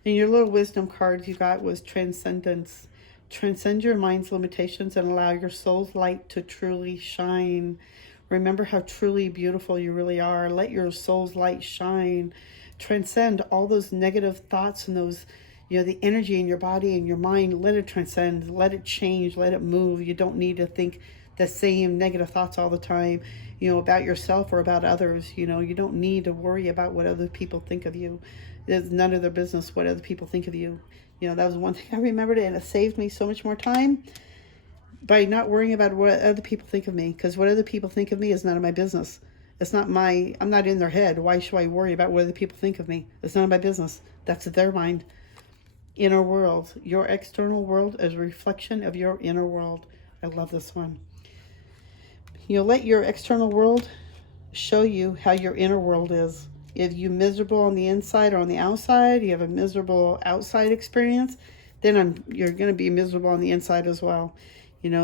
And your little wisdom card you got was transcendence. Transcend your mind's limitations and allow your soul's light to truly shine. Remember how truly beautiful you really are. Let your soul's light shine. Transcend all those negative thoughts and those, the energy in your body and your mind. Let it transcend. Let it change. Let it move. You don't need to think the same negative thoughts all the time, about yourself or about others. You don't need to worry about what other people think of you. It's none of their business what other people think of you. That was one thing I remembered, and it saved me so much more time by not worrying about what other people think of me, because what other people think of me is none of my business. I'm not in their head. Why should I worry about what other people think of me? It's none of my business. That's their mind. Inner world. Your external world is a reflection of your inner world. I love this one. Let your external world show you how your inner world is. If you're miserable on the inside or on the outside, you have a miserable outside experience, then you're going to be miserable on the inside as well.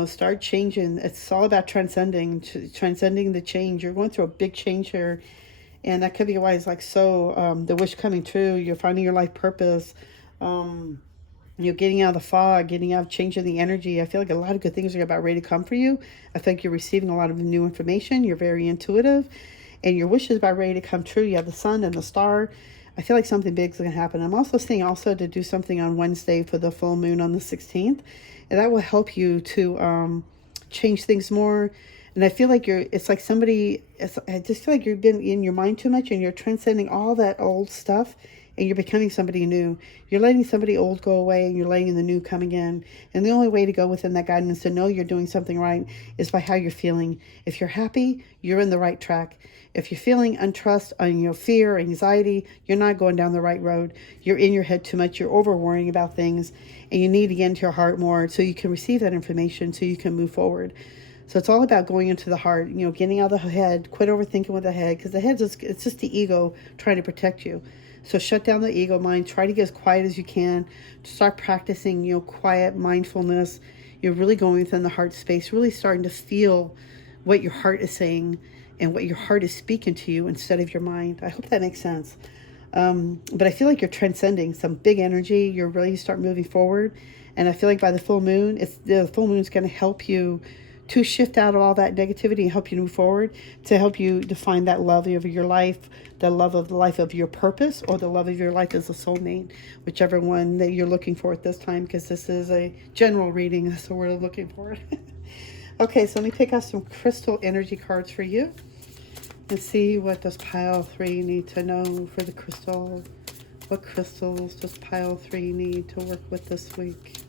Start changing. It's all about transcending the change. You're going through a big change here, and that could be why it's like the wish coming true. You're finding your life purpose. You're getting out of the fog, getting out, changing the energy. I feel like a lot of good things are about ready to come for you. I think you're receiving a lot of new information. You're very intuitive, and your wish is about ready to come true. You have the sun and the star. I feel like something big is going to happen. I'm also seeing to do something on Wednesday for the full moon on the 16th, and that will help you to change things more. And I feel like I just feel like you've been in your mind too much, and you're transcending all that old stuff, and you're becoming somebody new. You're letting somebody old go away and you're letting the new come again. And the only way to go within that guidance to know you're doing something right is by how you're feeling. If you're happy, you're in the right track. If you're feeling untrust, fear, anxiety, you're not going down the right road. You're in your head too much. You're over worrying about things, and you need to get into your heart more so you can receive that information so you can move forward. So it's all about going into the heart, getting out of the head, quit overthinking with the head, because the head it's just the ego trying to protect you. So shut down the ego mind, try to get as quiet as you can, start practicing, quiet mindfulness. You're really going within the heart space, really starting to feel what your heart is saying and what your heart is speaking to you instead of your mind. I hope that makes sense. But I feel like you're transcending some big energy. You're really start moving forward. And I feel like by the full moon, the full moon is going to help you to shift out of all that negativity and help you move forward, to help you define that love of your life, the love of the life of your purpose, or the love of your life as a soulmate, whichever one that you're looking for at this time, because this is a general reading. That's what we're looking for. Okay, so let me pick out some crystal energy cards for you and see what does pile 3 need to know for the crystal. What crystals does pile 3 need to work with this week?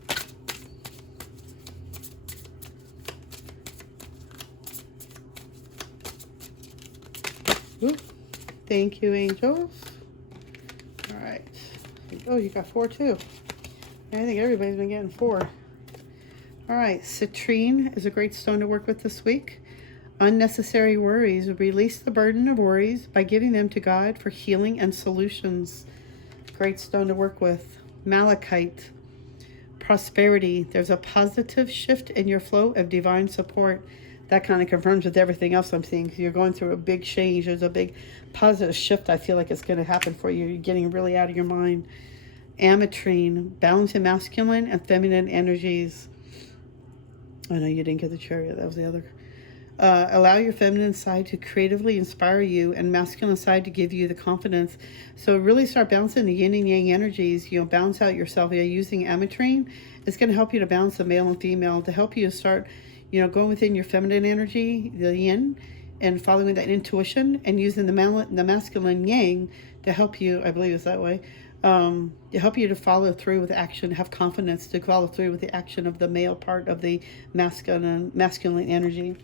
Ooh, thank you, angels. All right. Oh, you got 4 too. I think everybody's been getting 4. All right, citrine is a great stone to work with this week. Unnecessary worries. Release the burden of worries by giving them to God for healing and solutions. Great stone to work with. Malachite. Prosperity. There's a positive shift in your flow of divine support. That kind of confirms with everything else I'm seeing. You're going through a big change. There's a big positive shift I feel like it's going to happen for you. You're getting really out of your mind. Ametrine. Balancing masculine and feminine energies. I know you didn't get the chariot. That was the other. Allow your feminine side to creatively inspire you and masculine side to give you the confidence. So really start balancing the yin and yang energies. Balance out yourself. Using ametrine, it's going to help you to balance the male and female, to help you to start going within your feminine energy, the yin, and following that intuition, and using the masculine yang to help you, I believe it's that way, to help you to follow through with action, have confidence to follow through with the action of the male part of the masculine energy.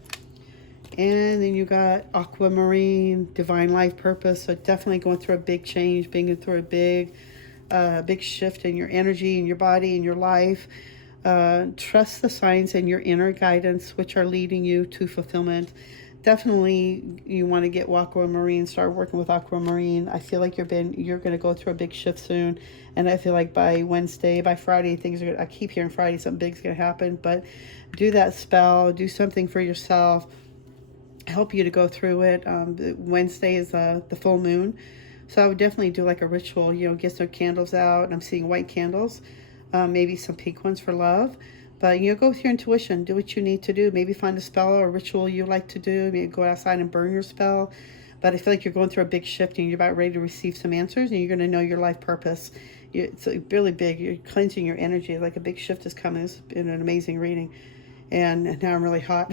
And then you got aquamarine, divine life purpose. So definitely going through a big change, being through a big shift in your energy, in your body, in your life. Trust the signs and your inner guidance, which are leading you to fulfillment. Definitely, you want to get aquamarine. Start working with aquamarine. I feel like you're going to go through a big shift soon, and I feel like by Friday, things are. I keep hearing Friday something big's going to happen. But do that spell. Do something for yourself. Help you to go through it. Wednesday is the full moon, so I would definitely do like a ritual. Get some candles out. And I'm seeing white candles. Maybe some pink ones for love. But, go with your intuition. Do what you need to do. Maybe find a spell or a ritual you like to do. Maybe go outside and burn your spell. But I feel like you're going through a big shift and you're about ready to receive some answers. And you're going to know your life purpose. It's really big. You're cleansing your energy. Like a big shift is coming. It's been an amazing reading. And now I'm really hot.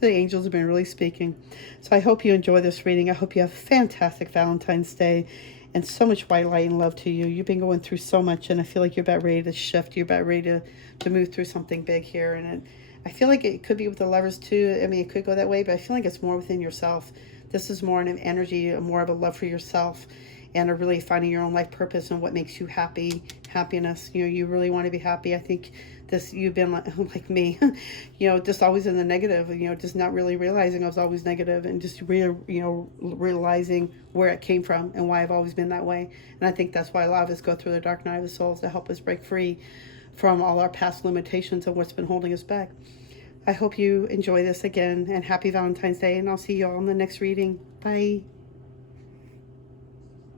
The angels have been really speaking. So I hope you enjoy this reading. I hope you have a fantastic Valentine's Day. And so much white light and love to you. You've been going through so much, and I feel like you're about ready to shift. You're about ready to move through something big here. And I feel like it could be with the lovers too. I mean, it could go that way, but I feel like it's more within yourself. This is more an energy, more of a love for yourself, and a really finding your own life purpose and what makes you happy, happiness. You really want to be happy. I think you've been like me, just always in the negative, just not really realizing I was always negative, and just realizing where it came from and why I've always been that way. And I think that's why a lot of us go through the dark night of the souls, to help us break free from all our past limitations and what's been holding us back. I hope you enjoy this again, and happy Valentine's Day, and I'll see you all in the next reading. Bye.